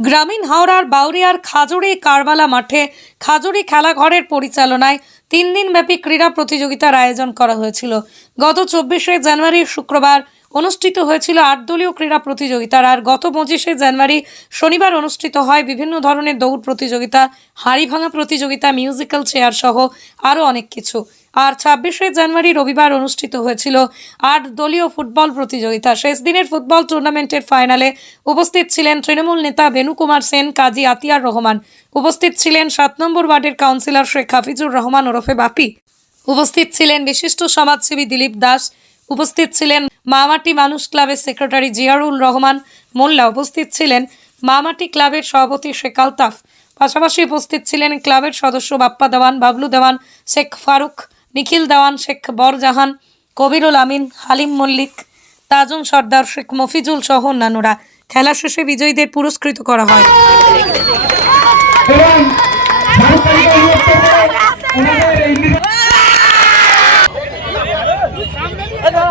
গ্রামীণ হাওড়ার বাউরিয়ার খাজুরি কারবালা মাঠে খাজুরি খেলাঘরের পরিচালনায় তিন দিনব্যাপী ক্রীড়া প্রতিযোগিতার আয়োজন করা হয়েছিল। গত চব্বিশে জানুয়ারি শুক্রবার অনুষ্ঠিত হয়েছিল আট দলীয় ক্রীড়া প্রতিযোগিতার আর গত পঁচিশে জানুয়ারি শনিবার অনুষ্ঠিত হয় বিভিন্ন ধরনের দৌড় প্রতিযোগিতা, হাড়ি ভাঙা প্রতিযোগিতা, মিউজিক্যাল চেয়ার সহ আরও অনেক কিছু। আর ছাব্বিশে জানুয়ারি রবিবার অনুষ্ঠিত হয়েছিল আট দলীয় ফুটবল প্রতিযোগিতা। শেষ দিনের ফুটবল টুর্নামেন্টের ফাইনালে উপস্থিত ছিলেন তৃণমূল নেতা বেনুকুমার সেন, কাজী আতিয়ার রহমান। উপস্থিত ছিলেন সাত নম্বর ওয়ার্ডের কাউন্সিলর শেখ হাফিজুর রহমান ওরফে বাপি। উপস্থিত ছিলেন বিশিষ্ট সমাজসেবী দিলীপ দাস। উপস্থিত ছিলেন মামাটি মানুষ ক্লাবের সেক্রেটারি জিয়ারুল রহমান। মোল্লা উপস্থিত ছিলেন মামাটি ক্লাবের সভাপতি শেখ আলতাফ। পাশাপাশি উপস্থিত ছিলেন ক্লাবের সদস্য বাপ্পা দেওয়ান, বাবলু দেওয়ান, শেখ ফারুক নিখিল দেওয়ান, শেখ বরজাহান, কবিরুল আমিন, হালিম মল্লিক, তাজুম সর্দার, শেখ মফিজুল সহ অন্যান্যরা। খেলা শেষে বিজয়ীদের পুরস্কৃত করা হয়। এবং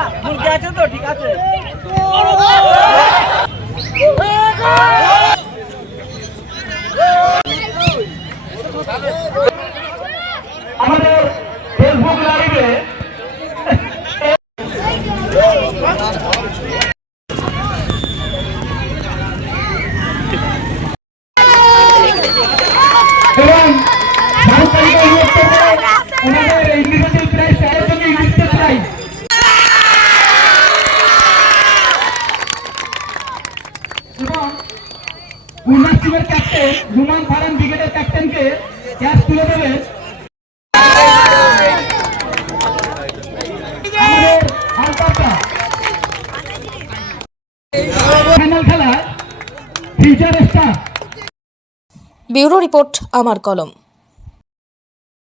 এবং উন্নাস টিমের ক্যাপ্টেন রুমান ফারান ব্রিগেডের ক্যাপ্টেনকে ক্যাচ তুলে দেবেন ফাইনাল খেলায় ফিউচার স্টার। ব্যুরো রিপোর্ট আমার কলম।